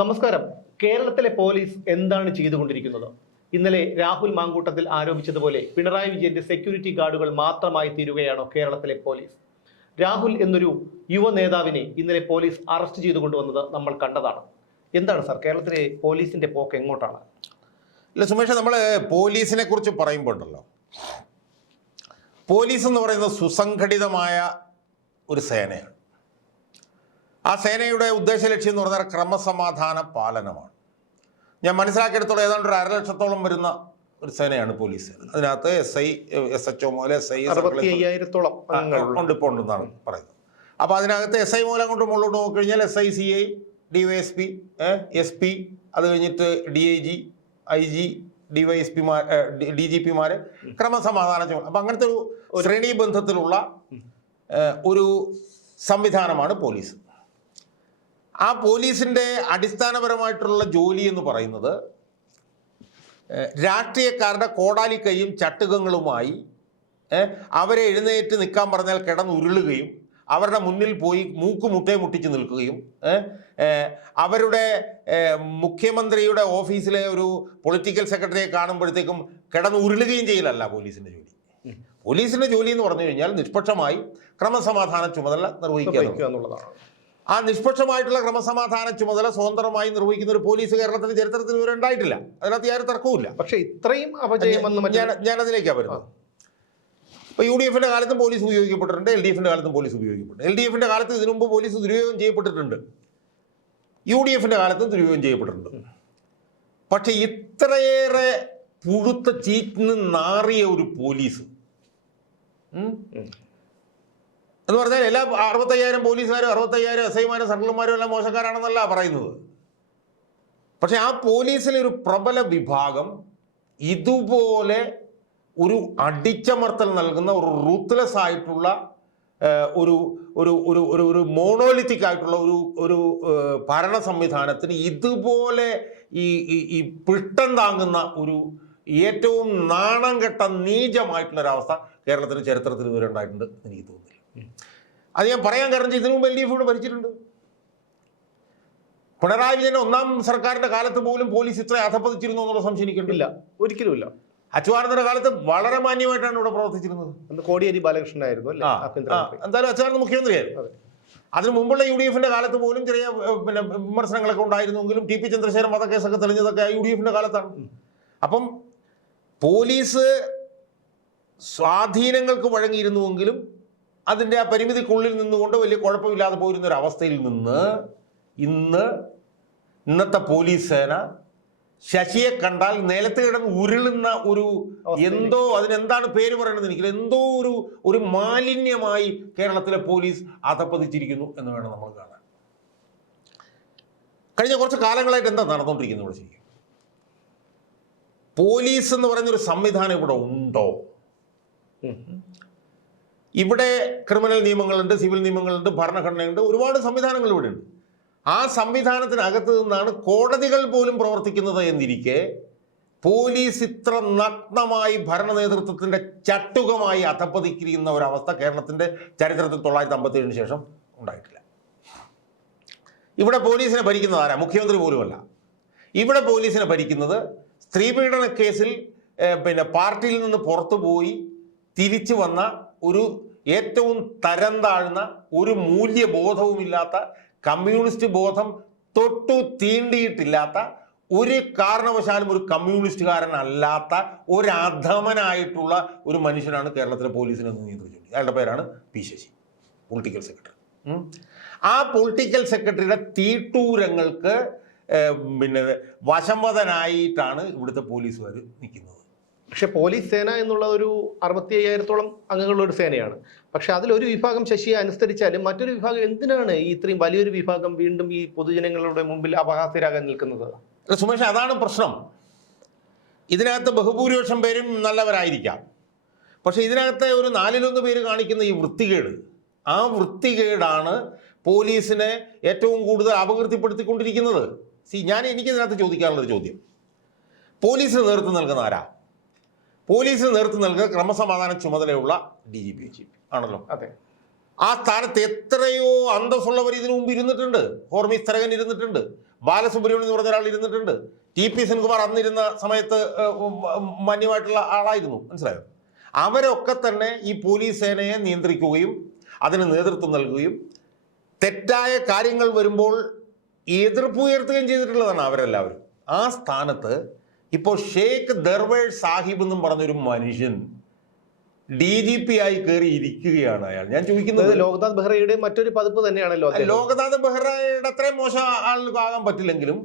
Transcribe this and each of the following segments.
നമസ്കാരം. കേരളത്തിലെ പോലീസ് എന്താണ് ചെയ്തുകൊണ്ടിരിക്കുന്നത്? ഇന്നലെ രാഹുൽ മാങ്കൂട്ടത്തിൽ ആരോപിച്ചതുപോലെ പിണറായി വിജയന്റെ സെക്യൂരിറ്റി ഗാർഡുകൾ മാത്രമായി തീരുകയാണോ കേരളത്തിലെ പോലീസ്? രാഹുൽ എന്നൊരു യുവ നേതാവിനെ ഇന്നലെ പോലീസ് അറസ്റ്റ് ചെയ്തു കൊണ്ടുവന്നത് നമ്മൾ കണ്ടതാണ്. എന്താണ് സാർ? കേരളത്തിലെ പോലീസിന്റെ പോക്ക് എങ്ങോട്ടാണ്? ഇല്ല സുമേഷ് നമ്മൾ പോലീസിനെ കുറിച്ച് പറയുമ്പോൾ ഉണ്ടല്ലോ പോലീസ് എന്ന് പറയുന്നത് സുസംഘടിതമായ ഒരു സേനയാണ്. ആ സേനയുടെ ഉദ്ദേശ ലക്ഷ്യം എന്ന് പറഞ്ഞാൽ ക്രമസമാധാന പാലനമാണ്. ഞാൻ മനസ്സിലാക്കിയെടുത്തോളം ഏതാണ്ട് ഒരു അരലക്ഷത്തോളം വരുന്ന ഒരു സേനയാണ് പോലീസ്. അതിനകത്ത് S I S H O മുതൽ എസ് ഐ അയ്യായിരത്തോളം ഉണ്ട് ഇപ്പോൾ ഉണ്ടെന്നാണ് പറയുന്നത്. അപ്പോൾ അതിനകത്ത് എസ് ഐ മൂലം കൊണ്ട് മുകളിലോട്ട് നോക്കിക്കഴിഞ്ഞാൽ S I C I D Y S P S P അത് കഴിഞ്ഞിട്ട് D I G I G D Y S പിമാർ ഡി ജി പിമാർ ക്രമസമാധാന ചുമതല അപ്പം അങ്ങനത്തെ ഒരു ശ്രേണീബന്ധത്തിലുള്ള ഒരു സംവിധാനമാണ് പോലീസ്. ആ പോലീസിന്റെ അടിസ്ഥാനപരമായിട്ടുള്ള ജോലി എന്ന് പറയുന്നത് രാഷ്ട്രീയക്കാരുടെ കോടാലിക്കൈയും ചട്ടുകങ്ങളുമായി അവരെ എഴുന്നേറ്റ് നിൽക്കാൻ പറഞ്ഞാൽ കിടന്നുരുളുകയും അവരുടെ മുന്നിൽ പോയി മൂക്ക് മുട്ടേ മുട്ടിച്ച് നിൽക്കുകയും അവരുടെ മുഖ്യമന്ത്രിയുടെ ഓഫീസിലെ ഒരു പൊളിറ്റിക്കൽ സെക്രട്ടറിയെ കാണുമ്പോഴത്തേക്കും കിടന്ന് ഉരുളുകയും ചെയ്യലല്ല പോലീസിന്റെ ജോലി. പോലീസിന്റെ ജോലി എന്ന് പറഞ്ഞു കഴിഞ്ഞാൽ നിഷ്പക്ഷമായി ക്രമസമാധാന ചുമതല നിർവഹിക്കുക എന്നുള്ളതാണ്. ആ നിഷ്പക്ഷമായിട്ടുള്ള ക്രമസമാധാന ചുമതല സ്വതന്ത്രമായി നിർവഹിക്കുന്ന ഒരു പോലീസ് കേരളത്തിന്റെ ചരിത്രത്തിൽ ഇതുവരെ ഉണ്ടായിട്ടില്ല. അതിനകത്ത് യാതൊരു തർക്കവുമില്ല പക്ഷെ ഇത്രയും അപജയമെന്ന് ഞാൻ അതിലേക്കാണ് വരുന്നത്. ഇപ്പോൾ യു ഡി എഫിന്റെ കാലത്തും പോലീസ് ഉപയോഗിക്കപ്പെട്ടിട്ടുണ്ട് എൽ ഡി എഫിന്റെ കാലത്തും പോലീസ് ഉപയോഗിക്കപ്പെട്ടു എൽ ഡി എഫിന്റെ കാലത്ത് ഇതിനു മുമ്പ് പോലീസ് ദുരുപയോഗം ചെയ്യപ്പെട്ടിട്ടുണ്ട്. യു ഡി എഫിന്റെ കാലത്തും ദുരുപയോഗം ചെയ്യപ്പെട്ടിട്ടുണ്ട്. പക്ഷെ ഇത്രയേറെ പുഴുത്ത ചീറ്റിന് നാറിയ ഒരു പോലീസ്. എന്ന് പറഞ്ഞാൽ എല്ലാ അറുപത്തയ്യായിരം പോലീസുകാരും അറുപത്തയ്യായിരം എസ് ഐമാരും സർക്കിൾമാരും എല്ലാം മോശക്കാരാണെന്നല്ല പറയുന്നത്. പക്ഷെ ആ പോലീസിലെ ഒരു പ്രബല വിഭാഗം ഇതുപോലെ ഒരു അടിച്ചമർത്തൽ നൽകുന്ന ഒരു റൂത്ത്ലെസ് ആയിട്ടുള്ള ഒരു ഒരു ഒരു ഒരു ഒരു മോണോലിത്തിക് ആയിട്ടുള്ള ഒരു ഒരു ഭരണ സംവിധാനത്തിന് ഇതുപോലെ ഈ ഈ- പിട്ടം താങ്ങുന്ന ഒരു ഏറ്റവും നാണം കെട്ട നീചമായിട്ടുള്ള ഒരവസ്ഥ കേരളത്തിന്റെ ചരിത്രത്തിൽ ഇതുവരെ ഉണ്ടായിട്ടുണ്ട് എനിക്ക് തോന്നുന്നില്ല. അത് ഞാൻ പറയാൻ കാരണം ഇതിനു മുമ്പ് എൽ ഡി എഫ് ഇവിടെ ഭരിച്ചിട്ടുണ്ട്. പിണറായി വിജയൻ ഒന്നാം സർക്കാരിന്റെ കാലത്ത് പോലും പോലീസ് ഇത്ര അധപ്പതിച്ചിരുന്നു എന്നുള്ള സംശയം എനിക്കുണ്ടില്ല ഒരിക്കലുമില്ല. അച്യുതാനന്ദന്റെ കാലത്ത് വളരെ മാന്യമായിട്ടാണ് ഇവിടെ പ്രവർത്തിച്ചിരുന്നത്. അന്ന് കോടിയേരി ബാലകൃഷ്ണനായിരുന്നു എന്തായാലും അച്യുതാനന്ദ മുഖ്യമന്ത്രിയായിരുന്നു. അതിന് മുമ്പുള്ള യു ഡി എഫിന്റെ കാലത്ത് പോലും ചെറിയ പിന്നെ വിമർശനങ്ങളൊക്കെ ഉണ്ടായിരുന്നെങ്കിലും ടി പി ചന്ദ്രശേഖരൻ വധക്കേസൊക്കെ തെളിഞ്ഞതൊക്കെ യു ഡി എഫിന്റെ കാലത്താണ്. അപ്പം പോലീസ് സ്വാധീനങ്ങൾക്ക് വഴങ്ങിയിരുന്നുവെങ്കിലും അതിന്റെ ആ പരിമിതിക്കുള്ളിൽ നിന്നുകൊണ്ട് വലിയ കുഴപ്പമില്ലാതെ പോയിരുന്ന ഒരു അവസ്ഥയിൽ നിന്ന് ഇന്ന് ഇന്നത്തെ പോലീസ് സേന ശശിയെ കണ്ടാൽ നിലത്ത് കിടന്ന് ഉരുളുന്ന ഒരു എന്തോ അതിനെന്താണ് പേര് പറയണത് എനിക്ക് എന്തോ ഒരു ഒരു മാലിന്യമായി കേരളത്തിലെ പോലീസ് അധപ്പതിച്ചിരിക്കുന്നു എന്ന് വേണം നമ്മൾ കാണാൻ. കഴിഞ്ഞ കുറച്ച് കാലങ്ങളായിട്ട് എന്താ നടന്നുകൊണ്ടിരിക്കുന്നത് ഇവിടെ ശരിക്കും? പോലീസ് എന്ന് പറയുന്ന ഒരു സംവിധാനം ഇവിടെ ഉണ്ടോ. ഇവിടെ ക്രിമിനൽ നിയമങ്ങളുണ്ട് സിവിൽ നിയമങ്ങളുണ്ട് ഭരണഘടനയുണ്ട് ഒരുപാട് സംവിധാനങ്ങൾ ഇവിടെ ഉണ്ട് ആ സംവിധാനത്തിനകത്ത് നിന്നാണ് കോടതികൾ പോലും പ്രവർത്തിക്കുന്നത് എന്നിരിക്കെ പോലീസ് ഇത്ര നഗ്നമായി ഭരണ നേതൃത്വത്തിന്റെ ചട്ടുകമായി അധപ്പതിക്കുന്ന ഒരവസ്ഥ കേരളത്തിന്റെ ചരിത്രത്തിൽ തൊള്ളായിരത്തി അമ്പത്തി ഏഴിന് ശേഷം ഉണ്ടായിട്ടില്ല. ഇവിടെ പോലീസിനെ ഭരിക്കുന്നത് ആരാ? മുഖ്യമന്ത്രി പോലുമല്ല. ഇവിടെ പോലീസിനെ ഭരിക്കുന്നത് സ്ത്രീപീഡന കേസിൽ പിന്നെ പാർട്ടിയിൽ നിന്ന് പുറത്തു പോയി തിരിച്ചു വന്ന ഒരു ഏറ്റവും തരം താഴ്ന്ന ഒരു മൂല്യബോധവുമില്ലാത്ത കമ്മ്യൂണിസ്റ്റ് ബോധം തൊട്ടു തീണ്ടിയിട്ടില്ലാത്ത ഒരു കാരണവശാലും ഒരു കമ്മ്യൂണിസ്റ്റുകാരനല്ലാത്ത ഒരു അധമനായിട്ടുള്ള ഒരു മനുഷ്യനാണ് കേരളത്തിലെ പോലീസിനെ നിയന്ത്രിച്ചുകൊണ്ട് അയാളുടെ പേരാണ് പി ശശി പൊളിറ്റിക്കൽ സെക്രട്ടറി ആ പൊളിറ്റിക്കൽ സെക്രട്ടറിയുടെ തീട്ടൂരങ്ങൾക്ക് പിന്നെ വശംവദനായിട്ടാണ് ഇവിടുത്തെ പോലീസുകാർ നിൽക്കുന്നത്. പക്ഷെ പോലീസ് സേന എന്നുള്ള ഒരു അറുപത്തി അയ്യായിരത്തോളം അംഗങ്ങളുള്ള ഒരു സേനയാണ്. പക്ഷെ അതിലൊരു വിഭാഗം ശശിയെ അനുസരിച്ചാലും മറ്റൊരു വിഭാഗം എന്തിനാണ് ഈ ഇത്രയും വലിയൊരു വിഭാഗം വീണ്ടും ഈ പൊതുജനങ്ങളുടെ മുമ്പിൽ അപഹാസ്യരാകാൻ നിൽക്കുന്നത്? സുമേഷ് അതാണ് പ്രശ്നം. ഇതിനകത്ത് ബഹുഭൂരിപക്ഷം പേരും നല്ലവരായിരിക്കാം. പക്ഷെ ഇതിനകത്തെ ഒരു നാലിലൊന്ന് പേര് കാണിക്കുന്ന ഈ വൃത്തികേട് ആ വൃത്തികേടാണ് പോലീസിനെ ഏറ്റവും കൂടുതൽ അപകീർത്തിപ്പെടുത്തിക്കൊണ്ടിരിക്കുന്നത്. സി ഞാൻ എനിക്കിതിനകത്ത് ചോദിക്കാനുള്ളൊരു ചോദ്യം. പോലീസിന് നേതൃത്വം നൽകുന്ന ആരാ? പോലീസിന് നേതൃത്വം നൽകുക ക്രമസമാധാന ചുമതലയുള്ള ഡി ജി പി. ആണല്ലോ. അതെ. ആ സ്ഥാനത്ത് എത്രയോ അന്തസ്സുള്ളവർ ഇതിനു മുമ്പ് ഇരുന്നിട്ടുണ്ട്. ഹോർമി തരകൻ ഇരുന്നിട്ടുണ്ട്. ബാലസുബ്രഹ്മണ്യം എന്ന് പറഞ്ഞ ഒരാൾ ഇരുന്നിട്ടുണ്ട്. ടി പി സെൻകുമാർ അന്നിരുന്ന സമയത്ത് മാന്യമായിട്ടുള്ള ആളായിരുന്നു. മനസ്സിലായോ? അവരൊക്കെ തന്നെ ഈ പോലീസ് സേനയെ നിയന്ത്രിക്കുകയും അതിന് നേതൃത്വം നൽകുകയും തെറ്റായ കാര്യങ്ങൾ വരുമ്പോൾ എതിർപ്പ് ഉയർത്തുകയും ചെയ്തിട്ടുള്ളതാണ് അവരെല്ലാവരും. ആ സ്ഥാനത്ത് ഇപ്പോൾ ഷേഖ് ദർവേൾ സാഹിബ് എന്നും പറഞ്ഞൊരു മനുഷ്യൻ ഡി ജി പി ആയി കയറി ഇരിക്കുകയാണ് അയാൾ. ഞാൻ ചോദിക്കുന്നത് ലോക്നാഥ് ബെഹ്റയുടെ മറ്റൊരു പതിപ്പ് തന്നെയാണല്ലോ ലോക്നാഥ് ബെഹ്റയുടെ അത്രയും മോശം ആൾക്ക് ആകാൻ പറ്റില്ലെങ്കിലും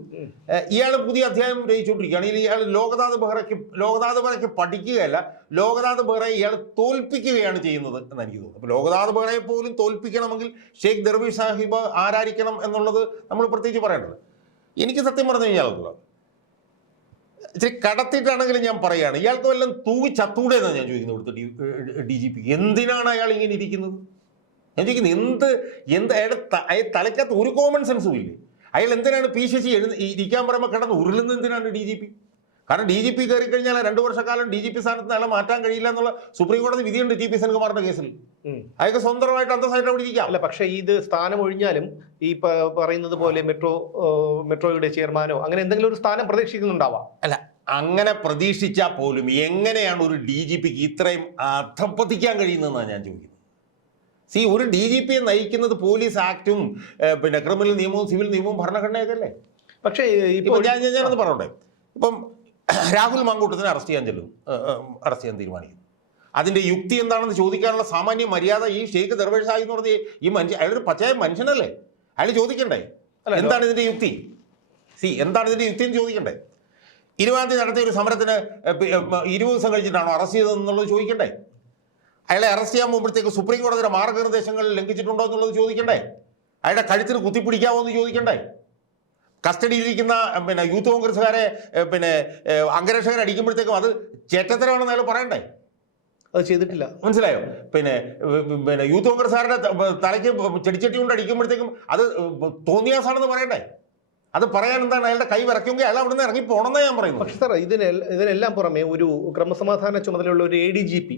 ഇയാൾ പുതിയ അധ്യായം രചിച്ചുകൊണ്ടിരിക്കുകയാണ്. ഇയാൾ ലോകനാഥ് ബെഹ്റയ്ക്ക് ലോകനാഥ് ബെഹ്റയ്ക്ക് പഠിക്കുകയല്ല ലോകനാഥ് ബെഹ്റയെ ഇയാൾ തോൽപ്പിക്കുകയാണ് ചെയ്യുന്നത് എന്ന് എനിക്ക് തോന്നുന്നു അപ്പോൾ ലോകനാഥ് ബെഹ്റയെ പോലും തോൽപ്പിക്കണമെങ്കിൽ ഷെയ്ഖ് ദർവീഷ് സാഹിബ് ആരായിരിക്കണം എന്നുള്ളത് നമ്മൾ പ്രത്യേകിച്ച് പറയേണ്ടത്. എനിക്ക് സത്യം പറഞ്ഞു കഴിഞ്ഞാൽ ഇച്ചിരി കടത്തിയിട്ടാണെങ്കിലും ഞാൻ പറയുകയാണ് ഇയാൾക്ക് വല്ലതും തൂവി ചത്തൂടെ എന്നാണ് ഞാൻ ചോദിക്കുന്നത് ഇവിടുത്തെ ഡി ജി പി എന്തിനാണ് അയാൾ ഇങ്ങനെ ഇരിക്കുന്നത്? ഞാൻ ചോദിക്കുന്നത് എന്ത് എന്ത് അയാളുടെ അയാൾ തലയ്ക്കകത്ത് ഒരു കോമൺ സെൻസും ഇല്ലേ? അയാൾ എന്തിനാണ് പി ശശി എഴുതി ഇരിക്കാൻ പറയുമ്പോൾ കിടന്ന് ഉരുളുന്നത് എന്തിനാണ് ഡി ജി പി? കാരണം ഡി ജി പി കയറി കഴിഞ്ഞാൽ രണ്ടു വർഷക്കാലം ഡി ജി പി സ്ഥാനത്ത് അയാളെ മാറ്റാൻ കഴിയില്ല എന്നുള്ള സുപ്രീം കോടതി വിധിയുണ്ട് ടി പി സെൻകുമാറിന്റെ കേസിൽ. അയാൾക്ക് സ്വന്തമായിട്ട് അന്തസ്സായിട്ട് അവിടെ ഇരിക്കാം. അല്ല പക്ഷേ ഇത് സ്ഥാനം ഒഴിഞ്ഞാലും ഈ പറയുന്നത് പോലെ മെട്രോ മെട്രോയുടെ ചെയർമാനോ അങ്ങനെ എന്തെങ്കിലും ഒരു സ്ഥാനം പ്രതീക്ഷിക്കുന്നുണ്ടാവാം. അല്ല. അങ്ങനെ പ്രതീക്ഷിച്ചാൽ പോലും എങ്ങനെയാണ് ഒരു ഡി ജി പിക്ക് ഇത്രയും അധപ്പതിക്കാൻ കഴിയുന്നതെന്നാണ് ഞാൻ ചോദിക്കുന്നത്. സി ഒരു ഡി ജി പിയെ നയിക്കുന്നത് പോലീസ് ആക്ടും പിന്നെ ക്രിമിനൽ നിയമവും സിവിൽ നിയമവും ഭരണഘടനയൊക്കെ അല്ലേ? പക്ഷേ ഇപ്പൊ ഇപ്പോൾ ഞാൻ ഞാൻ- ഞാനൊന്ന് പറയട്ടെ. ഇപ്പം രാഹുൽ മാങ്കൂട്ടത്തിനെ അറസ്റ്റ് ചെയ്യാൻ ചെല്ലും. അറസ്റ്റ് ചെയ്യാൻ തീരുമാനിക്കുന്നു. അതിന്റെ യുക്തി എന്താണെന്ന് ചോദിക്കാനുള്ള സാമാന്യ മര്യാദ ഈ ഷെയ്ഖ് ദർവേഷ് സാഹിബ് എന്ന് പറഞ്ഞ ഈ മനുഷ്യൻ അയാളൊരു പച്ചയായ മനുഷ്യനല്ലേ? അയാൾ ചോദിക്കണ്ടേ? അല്ല, എന്താണ് ഇതിന്റെ യുക്തി? സി എന്താണ് ഇതിന്റെ യുക്തി എന്ന് ചോദിക്കണ്ടേ? ഇരുപതാം തീയതി നടത്തിയ ഒരു സമരത്തിന് ഇരുപത് ദിവസം കഴിച്ചിട്ടാണോ അറസ്റ്റ് ചെയ്തതെന്നുള്ളത് ചോദിക്കണ്ടേ? അയാളെ അറസ്റ്റ് ചെയ്യാൻ പോകുമ്പോഴത്തേക്ക് സുപ്രീം കോടതിയുടെ മാർഗനിർദ്ദേശങ്ങൾ ലംഘിച്ചിട്ടുണ്ടോ എന്നുള്ളത് ചോദിക്കണ്ടേ? അയാളുടെ കഴുത്തിന് കുത്തിപ്പിടിക്കാമോ എന്ന് ചോദിക്കണ്ടേ? കസ്റ്റഡിയിലിരിക്കുന്ന പിന്നെ യൂത്ത് കോൺഗ്രസ്സുകാരെ പിന്നെ അംഗരക്ഷകർ അംഗരക്ഷകരെ അടിക്കുമ്പോഴത്തേക്കും അത് ചേറ്റത്തരമാണെന്ന് അയാൾ പറയണ്ടേ? അത് ചെയ്തിട്ടില്ല. മനസ്സിലായോ? പിന്നെ പിന്നെ യൂത്ത് കോൺഗ്രസ്സുകാരുടെ തലയ്ക്ക് ചെടിച്ചട്ടി കൊണ്ട് അടിക്കുമ്പോഴത്തേക്കും അത് തോന്നിയാസാണെന്ന് പറയണ്ടേ? അത് പറയാൻ എന്താണ്? അയാളുടെ കൈ വിറയ്ക്കുമെങ്കിൽ അയാൾ അവിടെ നിന്ന് ഇറങ്ങി പോകണമെന്നാണ് ഞാൻ പറയുന്നത്. പക്ഷേ സാർ ഇതിനെ ഇതിനെല്ലാം പുറമെ ഒരു ക്രമസമാധാന ചുമതലയുള്ള ഒരു A D G P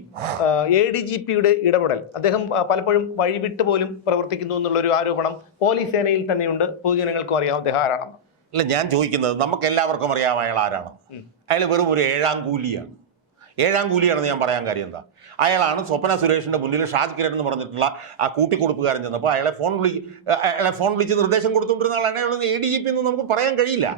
A D G പിയുടെ ഇടപെടൽ. അദ്ദേഹം പലപ്പോഴും വഴിവിട്ട് പോലും പ്രവർത്തിക്കുന്നു എന്നുള്ള ഒരു ആരോപണം പോലീസ് സേനയിൽ തന്നെയുണ്ട് പൊതുജനങ്ങൾക്കും അറിയാം അദ്ദേഹം ആരാണെന്ന്. അല്ല ഞാൻ ചോദിക്കുന്നത് നമുക്ക് എല്ലാവർക്കും അറിയാം അയാൾ ആരാണ് അയാൾ വെറും ഒരു ഏഴാം കൂലിയാണ്. ഏഴാം കൂലിയാണെന്ന് ഞാൻ പറയാൻ കാര്യം എന്താ? അയാളാണ് സ്വപ്ന സുരേഷിന്റെ മുന്നിൽ ഷാജ് കിരൺ എന്ന് പറഞ്ഞിട്ടുള്ള ആ കൂട്ടിക്കൊടുപ്പുകാരൻ ചെന്നപ്പോൾ അയാളെ ഫോൺ വിളി അയാളെ ഫോൺ വിളിച്ച് നിർദ്ദേശം കൊടുത്തുകൊണ്ടിരുന്ന ആളാണ്. അയാളൊന്ന് എ ഡി ജി പി എന്ന് നമുക്ക് പറയാൻ കഴിയില്ല.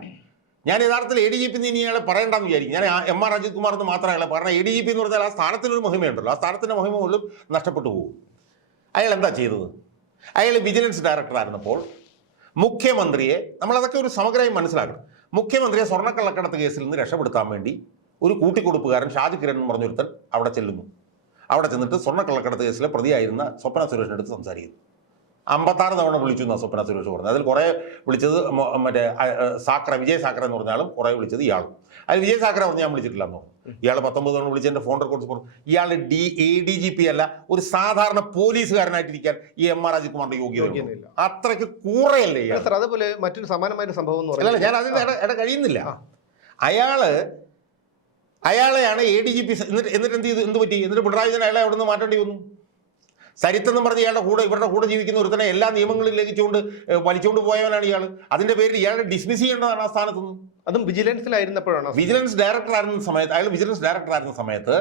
ഞാൻ യഥാർത്ഥത്തിൽ എ ഡി ജി പി ഇനി അയാളെ പറയണ്ടെന്ന് വിചാരിക്കും. ഞാൻ എം ആർ അജിത് കുമാർ എന്ന് മാത്രമേ അയാളെ പറഞ്ഞാൽ എ ഡി ജി പി എന്ന് പറഞ്ഞാൽ ആ സ്ഥാനത്തിനൊരു മഹിമയുണ്ടല്ലോ. ആ സ്ഥാനത്തിന്റെ മഹിമ പോലും നഷ്ടപ്പെട്ടു പോകും. അയാൾ എന്താ ചെയ്തത്? അയാൾ വിജിലൻസ് ഡയറക്ടറായിരുന്നപ്പോൾ മുഖ്യമന്ത്രിയെ നമ്മളതൊക്കെ ഒരു സമഗ്രമായി മനസ്സിലാക്കണം. മുഖ്യമന്ത്രിയെ സ്വർണക്കള്ളക്കടത്ത് കേസിൽ നിന്ന് രക്ഷപ്പെടുത്താൻ വേണ്ടി ഒരു കൂട്ടിക്കൊടുപ്പുകാരൻ ഷാജി കിരൺ എന്ന് പറഞ്ഞൊരുത്തൻ അവിടെ ചെല്ലുന്നു. അവിടെ ചെന്നിട്ട് സ്വർണക്കള്ളക്കടത്ത് കേസിലെ പ്രതിയായിരുന്ന സ്വപ്ന സുരേഷിന്റെ അടുത്ത് സംസാരിക്കുന്നു. അമ്പത്താറ് തവണ വിളിച്ചു എന്നാണ് സ്വപ്ന സുരേഷ് പറഞ്ഞത്. അതിൽ കുറേ വിളിച്ചത് മറ്റേ സാക്ര വിജയ് സാക്ര എന്ന് പറഞ്ഞാലും കുറേ വിളിച്ചത് ഇയാളും. അതിൽ വിജയ് സാക്ര പറഞ്ഞ് ഞാൻ വിളിച്ചിട്ടില്ല എന്ന്? ഇയാൾ പത്തൊമ്പത് തവണ വിളിച്ച് എന്റെ ഫോൺ റെക്കോർഡ്സ് പറഞ്ഞു. ഇയാൾ D A D G P അല്ല ഒരു സാധാരണ പോലീസുകാരനായിട്ടിരിക്കാൻ ഈ എം ആർ അജിത്കുമാറിന്റെ യോഗ്യത. അത്രയ്ക്ക് കൂറയല്ലേ അതുപോലെ മറ്റൊരു സമാനമായ സംഭവം ഞാൻ അതിൽ അതിന് ഇട കഴിയുന്നില്ല. അയാൾ അയാളെയാണ് എ ഡി ജി പി എന്നിട്ട് എന്നിട്ട് എന്ത് ചെയ്തു എന്ത് പറ്റി? എന്നിട്ട് പിണറായി വിജയൻ അയാളെ അവിടെ നിന്ന് മാറ്റേണ്ടി വന്നു. സരിത്ത് എന്ന് പറഞ്ഞ് ഇയാളുടെ കൂടെ ഇവരുടെ കൂടെ ജീവിക്കുന്ന ഒരുത്തനെ എല്ലാ നിയമങ്ങളും ലംഘിച്ചുകൊണ്ട് വലിച്ചുകൊണ്ട് പോയവനാണ് ഇയാൾ അതിന്റെ പേരിൽ ഇയാളെ ഡിസ്മിസ് ചെയ്യേണ്ടതാണ് ആ സ്ഥാനത്ത് നിന്ന് അതും വിജിലൻസിലായിരുന്നപ്പോഴാണ് വിജിലൻസ് ഡയറക്ടർ ആയിരുന്ന സമയത്ത് അയാൾ വിജിലൻസ് ഡയറക്ടർ ആയിരുന്ന സമയത്ത്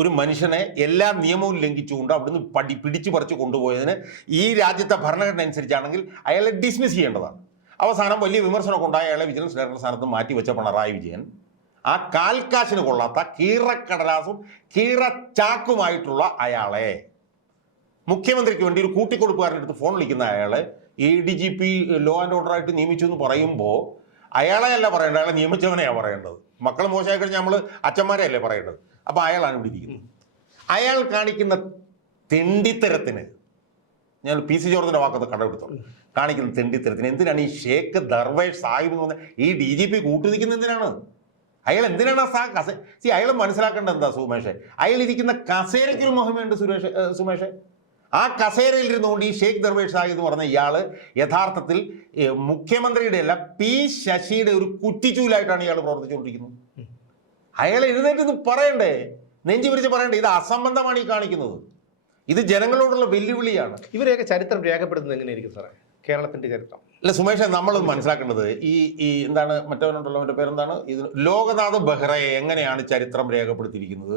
ഒരു മനുഷ്യനെ എല്ലാ നിയമവും ലംഘിച്ചുകൊണ്ട് അവിടുന്ന് പടി പിടിച്ചു പറിച്ച് കൊണ്ടുപോയതിന് ഈ രാജ്യത്തെ ഭരണഘടന അനുസരിച്ചാണെങ്കിൽ അയാളെ ഡിസ്മിസ് ചെയ്യേണ്ടതാണ്. അവസാനം വലിയ വിമർശനമൊക്കെ ഉണ്ടായ. അയാളെ വിജിലൻസ് ഡയറക്ടർ സ്ഥാനത്ത് മാറ്റി വെച്ച പിണറായി വിജയൻ ആ കാൽക്കാശിന് കൊള്ളാത്ത കീറക്കടലാസും കീറച്ചാക്കുമായിട്ടുള്ള അയാളെ. മുഖ്യമന്ത്രിക്ക് വേണ്ടി ഒരു കൂട്ടിക്കൊടുപ്പുകാരന്റെ അടുത്ത് ഫോൺ വിളിക്കുന്ന അയാളെ A D G P law and order ആയിട്ട് നിയമിച്ചു എന്ന് പറയുമ്പോൾ അയാളെ അല്ല പറയേണ്ടത് അയാളെ നിയമിച്ചവനെയാണ് പറയേണ്ടത്. മക്കൾ മോശമായി കഴിഞ്ഞാൽ നമ്മൾ അച്ഛന്മാരെ അല്ലേ പറയേണ്ടത്. അപ്പോൾ അയാളാണ് ഇവിടെ ഇരിക്കുന്നത് അയാൾ കാണിക്കുന്ന തെണ്ടിത്തരത്തിന് ഞാൻ പി സി ജോർജിന്റെ വാക്കത്ത് കടമെടുത്തോളൂ കാണിക്കുന്ന തെണ്ടിത്തരത്തിന് എന്തിനാണ് ഈ ഷേഖ് ദർവേഷ് സാഹിബ് എന്ന് പറഞ്ഞ ഈ ഡി ജി പി കൂട്ടുനിൽക്കുന്ന എന്തിനാണ്? അയാൾ എന്തിനാണ് ആ കസേ? സി അയാൾ മനസ്സിലാക്കേണ്ടത് എന്താ സുമേഷ്? അയാൾ ഇരിക്കുന്ന കസേരയ്ക്കൊരു മഹിമയുണ്ട് സുരേഷ് സുമേഷ്. ആ കസേരയിൽ ഇരുന്നുകൊണ്ട് ഈ ഷെയ്ഖ് ദർവേഷ് സാഹിബ് എന്ന് പറഞ്ഞ ഇയാൾ യഥാർത്ഥത്തിൽ മുഖ്യമന്ത്രിയുടെ അല്ല പി ശശിയുടെ ഒരു കുറ്റിച്ചൂലായിട്ടാണ് ഇയാൾ പ്രവർത്തിച്ചുകൊണ്ടിരിക്കുന്നത്. അയാൾ എഴുന്നേറ്റ് ഇത് പറയണ്ടേ? നെഞ്ചു പിരിച്ച് പറയണ്ടേ? ഇത് അസംബന്ധമാണ് ഈ കാണിക്കുന്നത്. ഇത് ജനങ്ങളോടുള്ള വെല്ലുവിളിയാണ്. ഇവരെയൊക്കെ ചരിത്രം രേഖപ്പെടുത്തുന്നത് എങ്ങനെയായിരിക്കും സാറേ? കേരളത്തിന്റെ ചരിത്രം. അല്ല സുമേഷ് നമ്മൾ മനസ്സിലാക്കേണ്ടത് ഈ ഈ എന്താണ് മറ്റവനുണ്ടല്ലോ പേരെന്താണ്? ഇത് ലോകനാഥ് ബെഹ്റയെ എങ്ങനെയാണ് ചരിത്രം രേഖപ്പെടുത്തിയിരിക്കുന്നത്?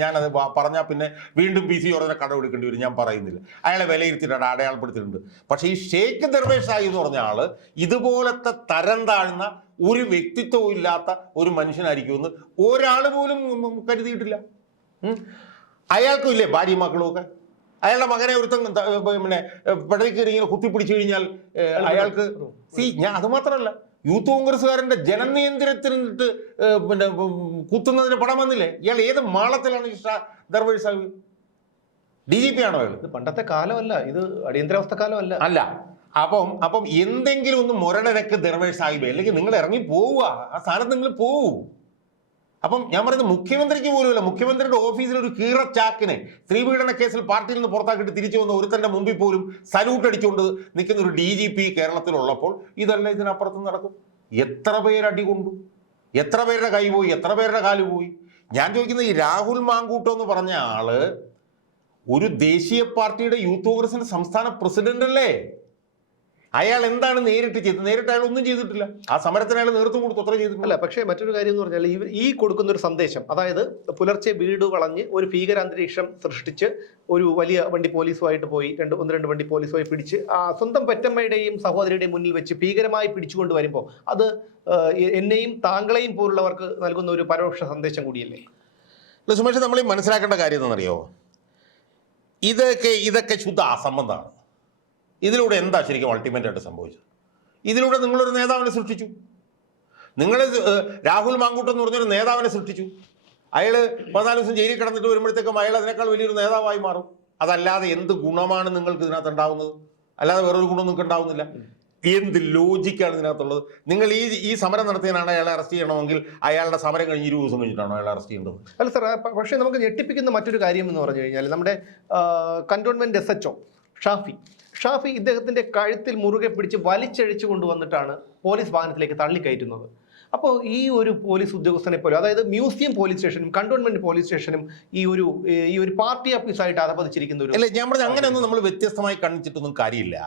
ഞാനത് പറഞ്ഞാൽ പിന്നെ വീണ്ടും പി സി ഓർജിനെ കടപിടിക്കേണ്ടി വരും ഞാൻ പറയുന്നില്ല. അയാളെ വിലയിരുത്തിയിട്ടുണ്ട് അടയാളപ്പെടുത്തിയിട്ടുണ്ട്. പക്ഷേ ഈ ഷേഖ് ദർവേഷ് സായി എന്ന് പറഞ്ഞ ആൾ ഇതുപോലത്തെ തരം താഴ്ന്ന ഒരു വ്യക്തിത്വവും ഇല്ലാത്ത ഒരു മനുഷ്യനായിരിക്കുമെന്ന് ഒരാൾ പോലും കരുതിയിട്ടില്ല. അയാൾക്കും ഇല്ലേ ഭാര്യ മക്കളും ഒക്കെ? അയാളുടെ മകനെ ഒരുത്തം പിന്നെ പെടലിൽ കയറി ഇങ്ങനെ കുത്തിപ്പിടിച്ചു കഴിഞ്ഞാൽ അയാൾക്ക് സി ഞാൻ അത് മാത്രമല്ല യൂത്ത് കോൺഗ്രസ്സുകാരന്റെ ജനനിയന്ത്രണത്തിനിട്ട് പിന്നെ കുത്തുന്നതിന് പടം വന്നില്ലേ? ഇയാൾ ഏത് മാളത്തിലാണ് Darvesh Saheb? D G P ആണോ അയാൾ? ഇത് പണ്ടത്തെ കാലമല്ല ഇത് അടിയന്തരാവസ്ഥ കാലമല്ല. അല്ല അപ്പം അപ്പം എന്തെങ്കിലും ഒന്ന് മുരടരക്ക് ദർവേഷ് സാഹിബ് അല്ലെങ്കിൽ നിങ്ങൾ ഇറങ്ങി പോവുക ആ സ്ഥാനത്ത് നിങ്ങൾ പോവൂ. അപ്പം ഞാൻ പറയുന്നത് മുഖ്യമന്ത്രിക്ക് പോലുമല്ല മുഖ്യമന്ത്രിയുടെ ഓഫീസിൽ ഒരു കീറച്ചാക്കിനെ സ്ത്രീപീഡന കേസിൽ പാർട്ടിയിൽ നിന്ന് പുറത്താക്കിയിട്ട് തിരിച്ചു വന്ന ഒരുത്തന്റെ മുമ്പിൽ പോലും സല്യൂട്ട് അടിച്ചുകൊണ്ട് നിൽക്കുന്ന ഒരു ഡി ജി പി കേരളത്തിലുള്ളപ്പോൾ ഇതെല്ലാം ഇതിനപ്പുറത്ത് നടക്കും. എത്ര പേര് അടി കൊണ്ടു? എത്ര പേരുടെ കൈ പോയി? എത്ര പേരുടെ കാൽ പോയി? ഞാൻ ചോദിക്കുന്നത് ഈ രാഹുൽ മാങ്കൂട്ടോ എന്ന് പറഞ്ഞ ആൾ ഒരു ദേശീയ പാർട്ടിയുടെ യൂത്ത് കോൺഗ്രസിന്റെ സംസ്ഥാന പ്രസിഡന്റ് അല്ലേ? അയാൾ എന്താണ് നേരിട്ട് ചെയ്തത്? നേരിട്ട് അയാൾ ഒന്നും ചെയ്തിട്ടില്ല. ആ സമരത്തിന് അയാൾ നേതൃത്വം കൊടുത്തു അത്ര ചെയ്തിട്ടില്ല അല്ല പക്ഷേ മറ്റൊരു കാര്യം എന്ന് പറഞ്ഞാൽ ഇവർ ഈ കൊടുക്കുന്ന ഒരു സന്ദേശം അതായത് പുലർച്ചെ വീട് വളഞ്ഞ് ഒരു ഭീകരാന്തരീക്ഷം സൃഷ്ടിച്ച് ഒരു വലിയ വണ്ടി പോലീസുമായിട്ട് പോയി രണ്ട് ഒന്ന് രണ്ട് വണ്ടി പോലീസുമായി പിടിച്ച് ആ സ്വന്തം പെറ്റമ്മയുടെയും സഹോദരിയുടെയും മുന്നിൽ വെച്ച് ഭീകരമായി പിടിച്ചുകൊണ്ട് വരുമ്പോൾ അത് എന്നെയും താങ്കളെയും പോലുള്ളവർക്ക് നൽകുന്ന ഒരു പരോക്ഷ സന്ദേശം കൂടിയല്ലേ? സുമേഷ് നമ്മൾ മനസ്സിലാക്കേണ്ട കാര്യം എന്താണെന്നറിയോ? ഇതൊക്കെ ഇതൊക്കെ ശുദ്ധ അസംബന്ധമാണ്. ഇതിലൂടെ എന്താ ശരിക്കും അൾട്ടിമേറ്റ് ആയിട്ട് സംഭവിച്ചത്? ഇതിലൂടെ നിങ്ങളൊരു നേതാവിനെ സൃഷ്ടിച്ചു. നിങ്ങൾ രാഹുൽ മാങ്കൂട്ടം എന്ന് പറഞ്ഞൊരു നേതാവിനെ സൃഷ്ടിച്ചു. അയാൾ പതിനാല് ദിവസം ജയിലിൽ കിടന്നിട്ട് വരുമ്പോഴത്തേക്കും അയാൾ അതിനേക്കാൾ വലിയൊരു നേതാവായി മാറും. അതല്ലാതെ എന്ത് ഗുണമാണ് നിങ്ങൾക്ക് ഇതിനകത്ത് ഉണ്ടാവുന്നത്? അല്ലാതെ വേറൊരു ഗുണം നിങ്ങൾക്ക് ഉണ്ടാവുന്നില്ല. എന്ത് ലോജിക്കാണ് ഇതിനകത്തുള്ളത്? നിങ്ങൾ ഈ ഈ സമരം നടത്തിയതിനാണ് അയാളെ അറസ്റ്റ് ചെയ്യണമെങ്കിൽ അയാളുടെ സമരം കഴിഞ്ഞ് ഇരുപത് ദിവസം കഴിഞ്ഞിട്ടാണോ അയാളെ അറസ്റ്റ് ചെയ്യേണ്ടത്? അല്ല സാർ പക്ഷേ നമുക്ക് ഞെട്ടിപ്പിക്കുന്ന മറ്റൊരു കാര്യം എന്ന് പറഞ്ഞു കഴിഞ്ഞാൽ നമ്മുടെ cantonment S H Shafi. Shafi ഇദ്ദേഹത്തിന്റെ കഴുത്തിൽ മുറുകെ പിടിച്ച് വലിച്ചഴിച്ചു കൊണ്ടുവന്നിട്ടാണ് പോലീസ് വാഹനത്തിലേക്ക് തള്ളിക്കയറ്റുന്നത്. അപ്പോൾ ഈ ഒരു പോലീസ് ഉദ്യോഗസ്ഥനെ പോലും അതായത് മ്യൂസിയം പോലീസ് സ്റ്റേഷനും കണ്ടോൺമെന്റ് പോലീസ് സ്റ്റേഷനും ഈ ഒരു ഈ ഒരു പാർട്ടി ഓഫീസായിട്ട് അധപതിച്ചിരിക്കുന്ന ഒരു അല്ല ഞാൻ പറഞ്ഞത് അങ്ങനെയൊന്നും നമ്മൾ വ്യത്യസ്തമായി കാണിച്ചിട്ടൊന്നും കാര്യമില്ല.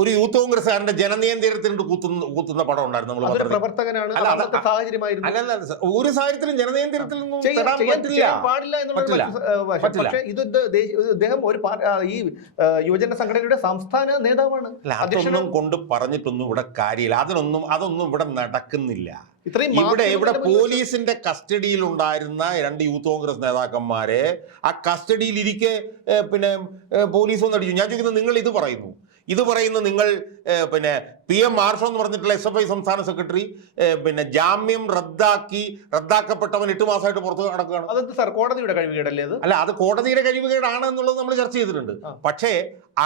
ഒരു യൂത്ത് കോൺഗ്രസ്സുകാരന്റെ ജനനിയന്ത്രണത്തിനോട് കുത്തുന്ന കുത്തുന്ന പടം ഉണ്ടായിരുന്നു നമ്മൾ പ്രവർത്തകനാണ്. അല്ല, ഒരു സാഹചര്യത്തിലും ജനനിയന്ത്രണത്തിൽ നിന്നും പറ്റില്ല. പാടില്ല. പക്ഷേ ഇത് ഇദ്ദേഹം ഒരു ഈ യുവജന സംഘടനയുടെ സംസ്ഥാന നേതാവാണ്. അതൊന്നും കൊണ്ട് പറഞ്ഞിട്ടൊന്നും ഇവിടെ കാര്യമില്ല. അതിനൊന്നും അതൊന്നും ഇവിടെ നടക്കുന്നില്ല. ഇത്രയും ഇവിടെ ഇവിടെ പോലീസിന്റെ കസ്റ്റഡിയിൽ ഉണ്ടായിരുന്ന രണ്ട് യൂത്ത് കോൺഗ്രസ് നേതാക്കന്മാരെ ആ കസ്റ്റഡിയിൽ ഇരിക്കെ പിന്നെ പോലീസ് ഒന്നടിച്ചു ഞാൻ ചോദിക്കുന്നത് നിങ്ങൾ ഇത് പറയുന്നു. ഇത് പറയുന്ന നിങ്ങൾ പിന്നെ പി എം മാർഷോ എന്ന് പറഞ്ഞിട്ടുള്ള എസ് എഫ് ഐ സംസ്ഥാന സെക്രട്ടറി പിന്നെ ജാമ്യം റദ്ദാക്കി റദ്ദാക്കപ്പെട്ടവൻ എട്ട് മാസമായിട്ട് പുറത്ത് നടക്കുകയാണ് അതെന്ത് സാർ കോടതിയുടെ കഴിവുകേടല്ലേ അത് അല്ല അത് കോടതിയുടെ കഴിവുകേടാണ് എന്നുള്ളത് നമ്മൾ ചർച്ച ചെയ്തിട്ടുണ്ട്. പക്ഷേ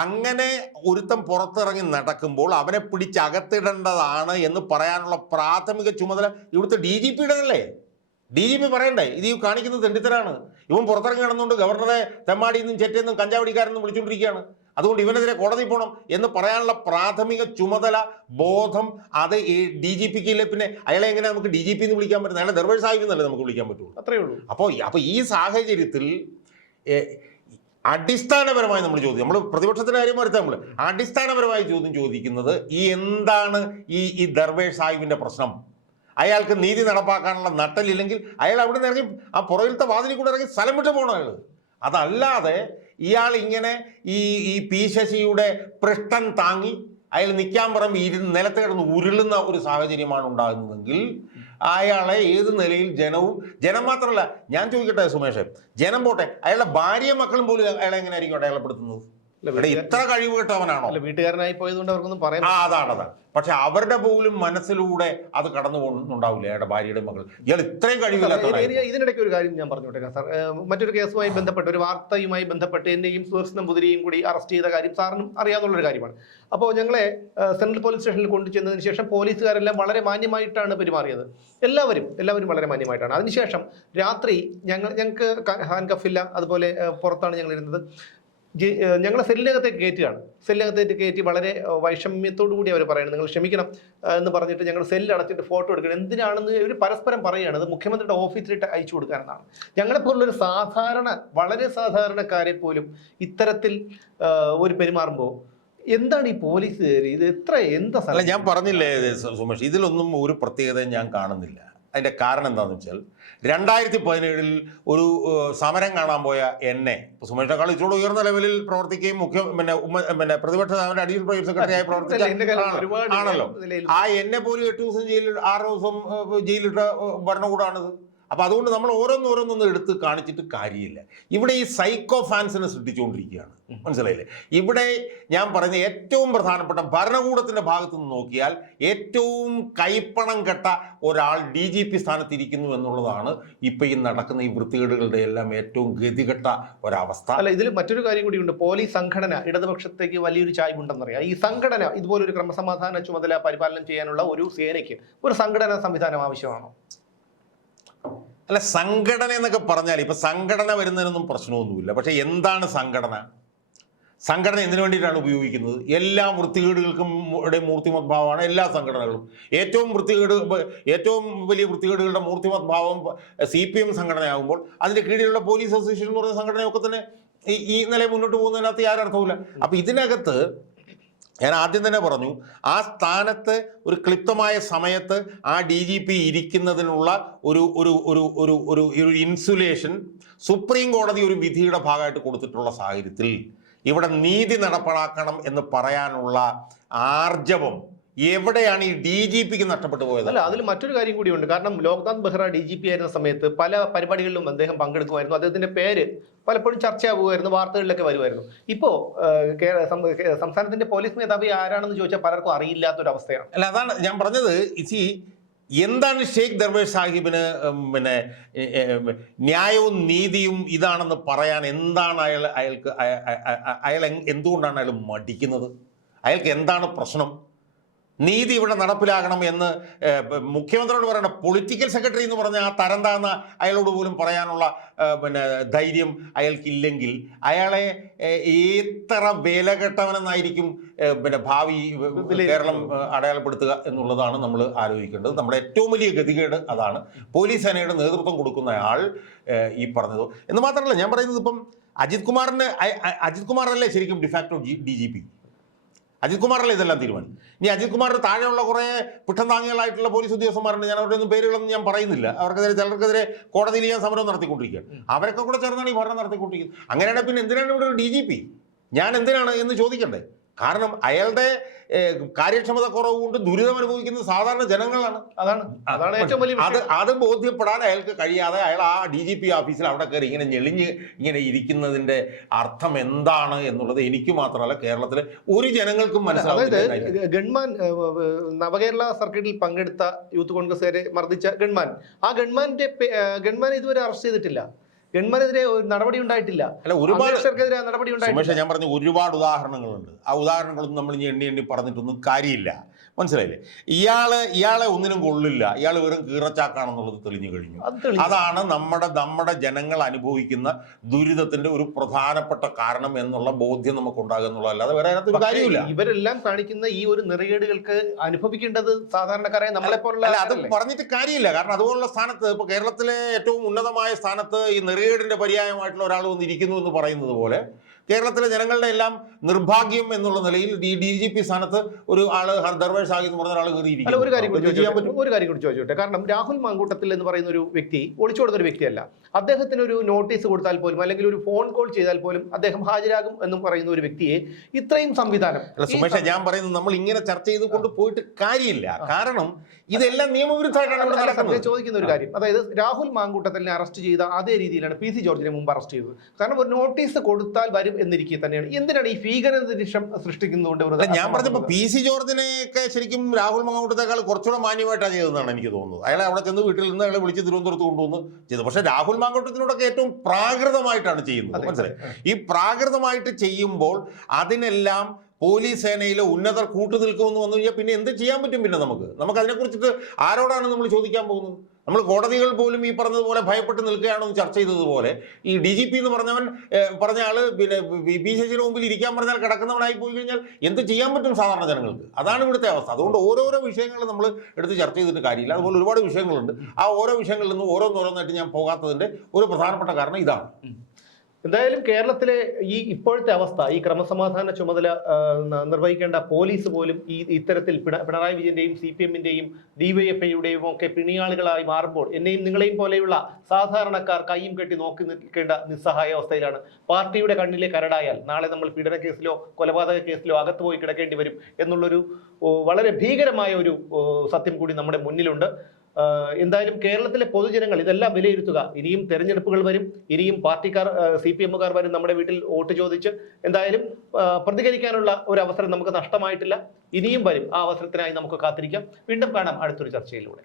അങ്ങനെ ഒരുത്തം പുറത്തിറങ്ങി നടക്കുമ്പോൾ അവനെ പിടിച്ചകത്തിടേണ്ടതാണ് എന്ന് പറയാനുള്ള പ്രാഥമിക ചുമതല ഇവിടുത്തെ ഡി ജി പിയുടെ അല്ലേ ഡി ജി പി പറയണ്ടേ ഇത് ഈ കാണിക്കുന്നത് തെണ്ടിത്തരാണ്. ഇവൻ പുറത്തിറങ്ങി കിടന്നുകൊണ്ട് ഗവർണറെ തെമ്മാടിയിൽ നിന്നും ചെറ്റെന്നും കഞ്ചാവടിക്കാരെന്നും വിളിച്ചുകൊണ്ടിരിക്കുകയാണ് അതുകൊണ്ട് ഇവനെതിരെ കോടതി പോകണം എന്ന് പറയാനുള്ള പ്രാഥമിക ചുമതല ബോധം അത് ഈ ഡി ജി പിക്ക് ഇല്ലേ? പിന്നെ അയാളെ എങ്ങനെ നമുക്ക് ഡി ജി പി എന്ന് വിളിക്കാൻ പറ്റും അയാളെ ദർവേഷ് സാഹിബ് എന്നല്ലേ നമുക്ക് വിളിക്കാൻ പറ്റുള്ളൂ. അത്രേ ഉള്ളൂ. അപ്പോൾ അപ്പോൾ ഈ സാഹചര്യത്തിൽ അടിസ്ഥാനപരമായി നമ്മൾ ചോദ്യം നമ്മൾ പ്രതിപക്ഷത്തിന്റെ കാര്യം വരുത്താം നമ്മൾ അടിസ്ഥാനപരമായി ചോദ്യം ചോദിക്കുന്നത് ഈ എന്താണ് ഈ ഈ ദർവേഷ് സാഹിബിന്റെ പ്രശ്നം? അയാൾക്ക് നീതി നടപ്പാക്കാനുള്ള നട്ടലില്ലെങ്കിൽ അയാൾ അവിടെ നിന്ന് ഇറങ്ങി ആ പുറകിലത്തെ വാതിലിൽ കൂടെ ഇറങ്ങി സ്ഥലം വിട്ട് പോകണം അയാൾ അതല്ലാതെ ഇയാൾ ഇങ്ങനെ ഈ ഈ പി ശശിയുടെ പൃഷ്ഠൻ താങ്ങി അയാൾ നിൽക്കാൻ പറമ്പ് ഇരുന്ന് നിലത്ത് കിടന്ന് ഉരുളുന്ന ഒരു സാഹചര്യമാണ് ഉണ്ടാകുന്നതെങ്കിൽ അയാളെ ഏത് നിലയിൽ ജനവും ജനം മാത്രമല്ല ഞാൻ ചോദിക്കട്ടെ സുമേഷ് ജനം പോട്ടെ അയാളുടെ ഭാര്യയും മക്കളും പോലും അയാളെ എങ്ങനെ ആയിരിക്കും അടയാളപ്പെടുത്തുന്നത്? ഇവിടെ ഇത്ര കഴിവ് കെട്ടവനാണോ? വീട്ടുകാരനായി പോയതുകൊണ്ട് അവർക്കൊന്നും പറയാൻ ആ അതാണ് അതാണ്. പക്ഷെ അവരുടെ പോലും മനസ്സിലൂടെ അത് കടന്നു പോകുന്നുണ്ടാവില്ല അയാളുടെ ഭാര്യയുടെ മകൾ. ഇയാൾ ഇത്രയും കഴിവില്ലാത്ത ഇതിനിടയ്ക്ക് ഒരു കാര്യം ഞാൻ പറഞ്ഞോട്ടെ സാർ. മറ്റൊരു കേസുമായി ബന്ധപ്പെട്ട് ഒരു വാർത്തയുമായി ബന്ധപ്പെട്ട് എന്നെയും സുഹൃത്ത് നമ്പൂതിരിയും കൂടി അറസ്റ്റ് ചെയ്ത കാര്യം സാറിനും അറിയാവുന്ന ഒരു കാര്യമാണ്. അപ്പോൾ ഞങ്ങളെ സെൻട്രൽ പോലീസ് സ്റ്റേഷനിൽ കൊണ്ടുചെന്നതിന് ശേഷം പോലീസുകാരെല്ലാം വളരെ മാന്യമായിട്ടാണ് പെരുമാറിയത്. എല്ലാവരും എല്ലാവരും വളരെ മാന്യമായിട്ടാണ്. അതിനുശേഷം രാത്രി ഞങ്ങൾ ഞങ്ങൾക്ക് ഹാൻഡ് കഫില്ല അതുപോലെ പുറത്താണ് ഞങ്ങൾ ഇരുന്നത്. ഞങ്ങളെ സെല്ലിനകത്തേക്ക് കയറ്റുകയാണ്. സെല്ലിനകത്തേക്ക് കയറ്റി വളരെ വൈഷമ്യത്തോടു കൂടി അവർ പറയുന്നത് നിങ്ങൾ ക്ഷമിക്കണം എന്ന് പറഞ്ഞിട്ട് ഞങ്ങൾ സെല്ല് അടച്ചിട്ട് ഫോട്ടോ എടുക്കണം എന്തിനാണെന്ന് ഇവർ പരസ്പരം പറയുകയാണ്. അത് മുഖ്യമന്ത്രിയുടെ ഓഫീസിലിട്ട് അയച്ചു കൊടുക്കാനെന്നാണ്. ഞങ്ങളെപ്പോലുള്ളൊരു സാധാരണ വളരെ സാധാരണക്കാരെ പോലും ഇത്തരത്തിൽ ഒരു പെരുമാറുമ്പോൾ എന്താണ് ഈ പോലീസ് ഇത് എത്ര എന്താ? ഞാൻ പറഞ്ഞില്ലേ സുമേഷ്? ഇതിലൊന്നും ഒരു പ്രത്യേകതയും ഞാൻ കാണുന്നില്ല. അതിന്റെ കാരണം എന്താണെന്ന് വെച്ചാൽ രണ്ടായിരത്തി പതിനേഴിൽ ഒരു സമരം കാണാൻ പോയ എന്നെ സുമേഷിനെക്കാൾ ഇച്ചിരി ഉയർന്ന ലെവലിൽ പ്രവർത്തിക്കുകയും മുഖ്യ പിന്നെ പിന്നെ പ്രതിപക്ഷ നേതാവിന്റെ അഡീഷണൽ പ്രൈവറ്റ് സെക്രട്ടറിയായി പ്രവർത്തിച്ച ആണല്ലോ. ആ എന്നെ പോലും എട്ട് ദിവസം ജയിലിൽ ആറ് ദിവസം ജയിലിട്ട ഏഹ്, ഭരണകൂടമാണിത് അപ്പൊ അതുകൊണ്ട് നമ്മൾ ഓരോന്ന് ഓരോന്നൊന്നും എടുത്ത് കാണിച്ചിട്ട് കാര്യമില്ല. ഇവിടെ ഈ സൈക്കോ ഫാൻസിനെ സൃഷ്ടിച്ചുകൊണ്ടിരിക്കുകയാണ്. മനസ്സിലായില്ലേ? ഇവിടെ ഞാൻ പറഞ്ഞ ഏറ്റവും പ്രധാനപ്പെട്ട ഭരണകൂടത്തിന്റെ ഭാഗത്ത് നിന്ന് നോക്കിയാൽ ഏറ്റവും കൈപ്പണം കെട്ട ഒരാൾ ഡി ജി പി സ്ഥാനത്തിരിക്കുന്നു എന്നുള്ളതാണ് ഇപ്പം ഈ നടക്കുന്ന ഈ വൃത്തികേടുകളുടെ എല്ലാം ഏറ്റവും ഗതികെട്ട ഒരവസ്ഥ. അല്ല ഇതിൽ മറ്റൊരു കാര്യം കൂടിയുണ്ട് പോലീസ് സംഘടന ഇടതുപക്ഷത്തേക്ക് വലിയൊരു ചായ്വുണ്ടെന്നറിയാം. ഈ സംഘടന ഇതുപോലൊരു ക്രമസമാധാന ചുമതല പരിപാലനം ചെയ്യാനുള്ള ഒരു സേനയ്ക്ക് ഒരു സംഘടനാ സംവിധാനം ആവശ്യമാണോ? അല്ല സംഘടന എന്നൊക്കെ പറഞ്ഞാൽ ഇപ്പൊ സംഘടന വരുന്നതിനൊന്നും പ്രശ്നമൊന്നുമില്ല. പക്ഷെ എന്താണ് സംഘടന? സംഘടന എന്തിനു വേണ്ടിയിട്ടാണ് ഉപയോഗിക്കുന്നത്? എല്ലാ വൃത്തികേടുകൾക്കും ഇവിടെ മൂർത്തിമത്ഭാവമാണ് എല്ലാ സംഘടനകളും. ഏറ്റവും വൃത്തികേട് ഏറ്റവും വലിയ വൃത്തികേടുകളുടെ മൂർത്തിമത്ഭാവം സി പി എം സംഘടനയാകുമ്പോൾ അതിന്റെ കീഴിലുള്ള പോലീസ് അസോസിയേഷൻ എന്ന് പറയുന്ന സംഘടനയൊക്കെ തന്നെ ഈ നില മുന്നോട്ട് പോകുന്നതിനകത്ത് യാതൊരു അർത്ഥവുമില്ല. അപ്പൊ ഇതിനകത്ത് ഞാൻ ആദ്യം തന്നെ പറഞ്ഞു ആ സ്ഥാനത്ത് ഒരു ക്ലിപ്തമായ സമയത്ത് ആ ഡി ജി പി ഇരിക്കുന്നതിനുള്ള ഒരു ഒരു ഒരു ഒരു ഒരു ഒരു ഇൻസുലേഷൻ സുപ്രീം കോടതി ഒരു വിധിയുടെ ഭാഗമായിട്ട് കൊടുത്തിട്ടുള്ള സാഹചര്യത്തിൽ ഇവിടെ നീതി നടപ്പാക്കണം എന്ന് പറയാനുള്ള ആർജവം എവിടെയാണ് ഈ ഡി ജി പിക്ക് നഷ്ടപ്പെട്ടു പോയത്? അല്ല അതിൽ മറ്റൊരു കാര്യം കൂടിയുണ്ട് കാരണം Loknath Behera D G P ആയിരുന്ന സമയത്ത് പല പരിപാടികളിലും അദ്ദേഹം പങ്കെടുക്കുമായിരുന്നു. അദ്ദേഹത്തിന്റെ പേര് പലപ്പോഴും ചർച്ചയാകുമായിരുന്നു വാർത്തകളിലൊക്കെ വരുമായിരുന്നു. ഇപ്പോ സംസ്ഥാനത്തിന്റെ പോലീസ് മേധാവി ആരാണെന്ന് ചോദിച്ചാൽ പലർക്കും അറിയില്ലാത്തൊരവസ്ഥയാണ്. അല്ല അതാണ് ഞാൻ പറഞ്ഞത്. ഇസി എന്താണ് ഷെയ്ഖ് ദർവേഷ് സാഹിബിന് പിന്നെ ന്യായവും നീതിയും ഇതാണെന്ന് പറയാൻ എന്താണ് അയാൾ അയാൾക്ക് അയ- അയ- അയ- അയാൾ എന്തുകൊണ്ടാണ് അയാൾ മടിക്കുന്നത്? അയാൾക്ക് എന്താണ് പ്രശ്നം? നീതി ഇവിടെ നടപ്പിലാകണം എന്ന് മുഖ്യമന്ത്രിയോട് പറയേണ്ട പൊളിറ്റിക്കൽ സെക്രട്ടറി എന്ന് പറഞ്ഞ ആ തരം താന്ന അയാളോട് പോലും പറയാനുള്ള പിന്നെ ധൈര്യം അയാൾക്കില്ലെങ്കിൽ അയാളെ എത്ര വിലകെട്ടവനെന്നായിരിക്കും പിന്നെ ഭാവി. കേരളം അടയാളപ്പെടുത്തുക എന്നുള്ളതാണ് നമ്മൾ ആലോചിക്കേണ്ടത്. നമ്മുടെ ഏറ്റവും വലിയ ഗതികേട് അതാണ് പോലീസ് സേനയുടെ നേതൃത്വം കൊടുക്കുന്ന ആൾ ഈ പറഞ്ഞത്. എന്ന് മാത്രമല്ല ഞാൻ പറയുന്നത് ഇപ്പം അജിത് കുമാറിന് അജിത് കുമാറല്ലേ ശരിക്കും de facto D G P Ajith കുമാറല്ലേ ഇതെല്ലാം തീരുമാനം? ഇനി അജിത് കുമാറിന് താഴെയുള്ള കുറേ പിട്ടം താങ്ങികളായിട്ടുള്ള പോലീസ് ഉദ്യോഗസ്ഥന്മാരുണ്ട്. ഞാൻ അവരുടെ ഒന്നും പേരുകളൊന്നും ഞാൻ പറയുന്നില്ല. അവർക്കെതിരെ ചിലർക്കെതിരെ കോടതിയിൽ ഞാൻ സമരം നടത്തിക്കൊണ്ടിരിക്കുകയാണ്. അവരൊക്കെ കൂടെ ചേർന്നാണ് ഈ ഭരണം നടത്തിക്കൊണ്ടിരിക്കുന്നത്. അങ്ങനെയാണെങ്കിൽ പിന്നെ എന്തിനാണ് ഇവിടെ ഒരു ഡി ജി പി? ഞാൻ എന്തിനാണ് എന്ന് ചോദിക്കണ്ടേ? കാരണം അയാളുടെ കാര്യക്ഷമത കുറവ് കൊണ്ട് ദുരിതം അനുഭവിക്കുന്നത് സാധാരണ ജനങ്ങളാണ്. അതാണ്. അതാണ് ഏറ്റവും വലിയ അത്. അത് ബോധ്യപ്പെടാൻ അയാൾക്ക് കഴിയാതെ അയാൾ ആ ഡി ജി പി ഓഫീസിൽ അവിടെ കയറി ഇങ്ങനെ ഞെളിഞ്ഞ് ഇങ്ങനെ ഇരിക്കുന്നതിന്റെ അർത്ഥം എന്താണ് എന്നുള്ളത് എനിക്ക് മാത്രമല്ല കേരളത്തിലെ ഒരു ജനങ്ങൾക്കും മനസ്സിലാവും ഗൺമാൻ നവകേരള സർക്കിട്ടിൽ പങ്കെടുത്ത യൂത്ത് കോൺഗ്രസ്സുകാരെ മർദ്ദിച്ച ഗൺമാൻ. ആ ഗൺമാന്റെ ഗൺമാൻ ഇതുവരെ അറസ്റ്റ് ചെയ്തിട്ടില്ല. ഗൺമാനെതിരെ ഒരു നടപടി ഉണ്ടായിട്ടില്ല. അല്ല ഒരുപാട് നടപടി ഉണ്ടായിട്ടില്ല. ഞാൻ പറഞ്ഞ ഒരുപാട് ഉദാഹരണങ്ങളുണ്ട്. ആ ഉദാഹരണങ്ങളൊന്നും നമ്മൾ ഇനി എണ്ണി എണ്ണി പറഞ്ഞിട്ടൊന്നും കാര്യമില്ല. മനസ്സിലായില്ലേ? ഇയാൾ ഇയാളെ ഒന്നിനും കൊള്ളില്ല. ഇയാൾ വെറും കീറച്ചാക്കാണെന്നുള്ളത് തെളിഞ്ഞു കഴിഞ്ഞു. അതാണ് നമ്മുടെ നമ്മുടെ ജനങ്ങൾ അനുഭവിക്കുന്ന ദുരിതത്തിന്റെ ഒരു പ്രധാനപ്പെട്ട കാരണം എന്നുള്ള ബോധ്യം നമുക്ക് ഉണ്ടാകുക എന്നുള്ളതല്ലാതെ വേറെ അതിനകത്ത് കാര്യമില്ല ഇവരെല്ലാം കാണിക്കുന്ന ഈ ഒരു നിറകേടുകൾക്ക് അനുഭവിക്കേണ്ടത് സാധാരണക്കാരായ നമ്മളെ പോലുള്ള അത് പറഞ്ഞിട്ട് കാര്യമില്ല. കാരണം അതുപോലുള്ള സ്ഥാനത്ത് ഇപ്പൊ കേരളത്തിലെ ഏറ്റവും ഉന്നതമായ സ്ഥാനത്ത് ഈ നിറകേടിന്റെ പര്യായമായിട്ടുള്ള ഒരാൾ വന്നിരിക്കുന്നു എന്ന് പറയുന്നത് പോലെ കേരളത്തിലെ ജനങ്ങളുടെ എല്ലാം നിർഭാഗ്യം എന്നുള്ള നിലയിൽ ഈ ഡി ജി പി സ്ഥാനത്ത് ഒരു ആൾ ദർവേഷ് സാഹിബ് എന്ന് പറഞ്ഞ ഒരാൾ കയറിയിരിക്കും ഒരു കാര്യം ഒരു കാര്യം കൂടി ചോദിച്ചോട്ടെ? കാരണം രാഹുൽ മാങ്കൂട്ടത്തിൽ എന്ന് പറയുന്ന ഒരു വ്യക്തി ഒളിച്ചു കൊടുത്ത ഒരു വ്യക്തിയല്ല. അദ്ദേഹത്തിന് ഒരു നോട്ടീസ് കൊടുത്താൽ പോലും അല്ലെങ്കിൽ ഒരു ഫോൺ കോൾ ചെയ്താൽ പോലും അദ്ദേഹം ഹാജരാകും എന്ന് പറയുന്ന ഒരു വ്യക്തിയെ ഇത്രയും സംവിധാനം അല്ല സുമേഷ ഞാൻ പറയുന്നത് നമ്മൾ ഇങ്ങനെ ചർച്ച ചെയ്ത് കൊണ്ട് പോയിട്ട് കാര്യമില്ല. കാരണം ഇതെല്ലാം നിയമവിരുദ്ധമായിട്ടാണ് ചോദിക്കുന്ന ഒരു കാര്യം. അതായത് രാഹുൽ മാങ്കൂട്ടത്തിനെ അറസ്റ്റ് ചെയ്ത അതേ രീതിയിലാണ് പി സി ജോർജിനെ മുമ്പ് അറസ്റ്റ് ചെയ്തത്. കാരണം ഒരു നോട്ടീസ് കൊടുത്താൽ വരും എന്നിരിക്കെ തന്നെയാണ്. എന്തിനാണ് ഈ ഭീകരനിരീക്ഷം സൃഷ്ടിക്കുന്നതുകൊണ്ട് ഞാൻ പറഞ്ഞപ്പോൾ പി സി ജോർജിനെയൊക്കെ ശരിക്കും രാഹുൽ മങ്ങോട്ടത്തേക്കാൾ കുറച്ചുകൂടെ മാന്യമായിട്ടാണ് ചെയ്തതെന്നാണ് എനിക്ക് തോന്നുന്നത്. അയാളെ അവിടെ ചെന്ന് വീട്ടിൽ നിന്ന് അയാളെ വിളിച്ച് തിരുവനന്തപുരത്ത് കൊണ്ടുവന്ന് ചെയ്തു. പക്ഷേ രാഹുൽ മാങ്കോട്ടത്തിനോടൊക്കെ ഏറ്റവും പ്രാകൃതമായിട്ടാണ് ചെയ്യുന്നത്. മനസ്സിലായി? ഈ പ്രാകൃതമായിട്ട് ചെയ്യുമ്പോൾ അതിനെല്ലാം പോലീസ് സേനയിലെ ഉന്നതർ കൂട്ടുനിൽക്കുമെന്ന് വന്നു കഴിഞ്ഞാൽ പിന്നെ എന്ത് ചെയ്യാൻ പറ്റും പിന്നെ നമുക്ക്? നമുക്ക് അതിനെക്കുറിച്ചിട്ട് ആരോടാണ് നമ്മൾ ചോദിക്കാൻ പോകുന്നത്? നമ്മൾ കോടതികൾ പോലും ഈ പറഞ്ഞതുപോലെ ഭയപ്പെട്ട് നിൽക്കുകയാണെന്ന് ചർച്ച ചെയ്തതുപോലെ ഈ ഡി ജി പി എന്ന് പറഞ്ഞവൻ പറഞ്ഞ ആൾ പിന്നെ പി ശശിയുടെ മുമ്പിൽ ഇരിക്കാൻ പറഞ്ഞാൽ കിടക്കുന്നവനായി പോയി കഴിഞ്ഞാൽ എന്ത് ചെയ്യാൻ പറ്റും സാധാരണ ജനങ്ങൾക്ക്? അതാണ് ഇവിടുത്തെ അവസ്ഥ. അതുകൊണ്ട് ഓരോരോ വിഷയങ്ങൾ നമ്മൾ എടുത്ത് ചർച്ച ചെയ്തിട്ട് കാര്യമില്ല. അതുപോലെ ഒരുപാട് വിഷയങ്ങളുണ്ട്. ആ ഓരോ വിഷയങ്ങളിൽ നിന്നും ഓരോന്നോരോന്നായിട്ട് ഞാൻ പോകാത്തതിന്റെ ഒരു പ്രധാനപ്പെട്ട കാരണം ഇതാണ്. എന്തായാലും കേരളത്തിലെ ഈ ഇപ്പോഴത്തെ അവസ്ഥ ഈ ക്രമസമാധാന ചുമതല നിർവഹിക്കേണ്ട പോലീസ് പോലും ഈ ഇത്തരത്തിൽ പിണ- പിണറായി വിജയന്റെയും സി പി എമ്മിന്റെയും ഡിവൈഎഫ്ഐയുടെയും ഒക്കെ പിണിയാളുകളായി മാറുമ്പോൾ എന്നെയും നിങ്ങളെയും പോലെയുള്ള സാധാരണക്കാർ കൈയും കെട്ടി നോക്കി നിൽക്കേണ്ട നിസ്സഹായ അവസ്ഥയിലാണ്. പാർട്ടിയുടെ കണ്ണിലെ കരടായാൽ നാളെ നമ്മൾ പീഡന കേസിലോ കൊലപാതക കേസിലോ അകത്ത് പോയി കിടക്കേണ്ടി വരും എന്നുള്ളൊരു വളരെ ഭീകരമായ ഒരു സത്യം കൂടി നമ്മുടെ മുന്നിലുണ്ട്. എന്തായാലും കേരളത്തിലെ പൊതുജനങ്ങൾ ഇതെല്ലാം വിലയിരുത്തുക. ഇനിയും തെരഞ്ഞെടുപ്പുകൾ വരും. ഇനിയും പാർട്ടിക്കാർ സി പി എമ്മുകാർ വരും നമ്മുടെ വീട്ടിൽ വോട്ട് ചോദിച്ച്. എന്തായാലും പ്രതികരിക്കാനുള്ള ഒരു അവസരം നമുക്ക് നഷ്ടമായിട്ടില്ല. ഇനിയും വരും. ആ അവസരത്തിനായി നമുക്ക് കാത്തിരിക്കാം. വീണ്ടും കാണാം അടുത്തൊരു ചർച്ചയിലൂടെ.